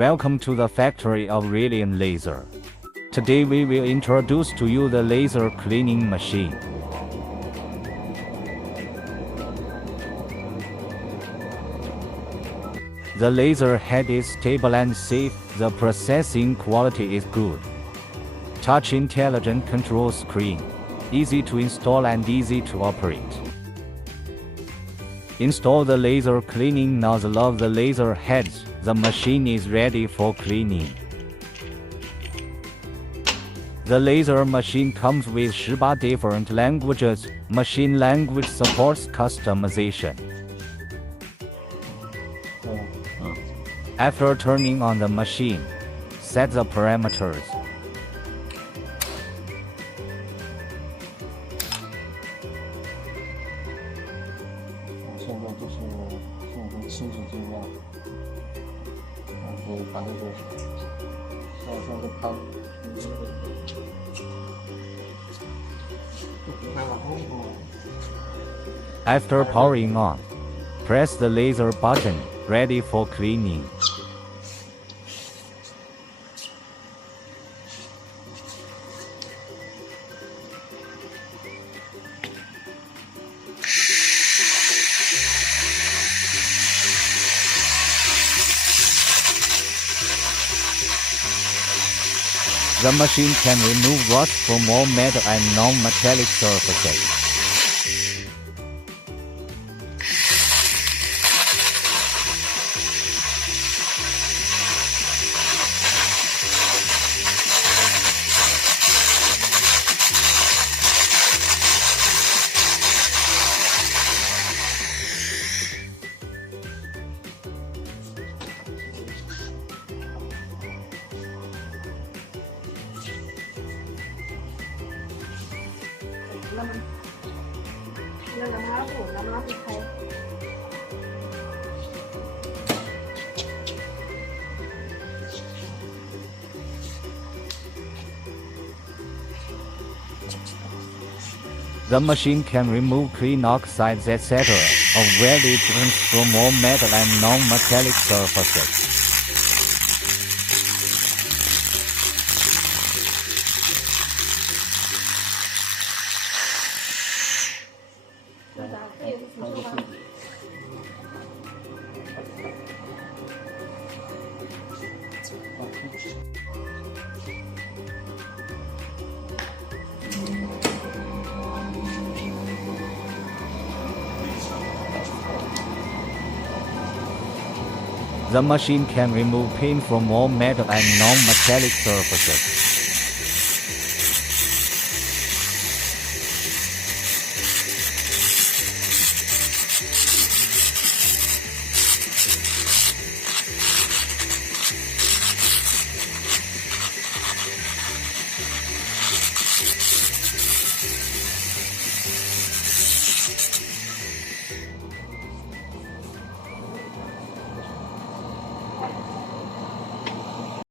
Welcome to the factory of Brilliant Laser. Today we will introduce to you the laser cleaning machine. The laser head is stable and safe, the processing quality is good. Touch intelligent control screen. Easy to install and easy to operate. Install the laser cleaning nozzle of the laser heads. The machine is ready for cleaning. The laser machine comes with 18 different languages. Machine language supports customization. After turning on the machine, set the parameters. After powering on, press the laser button, ready for cleaning. The machine can remove rust from all metal and non-metallic surfaces. The machine can remove clean oxides etc. of various difference from all metal and non-metallic surfaces. The machine can remove paint from all metal and non-metallic surfaces.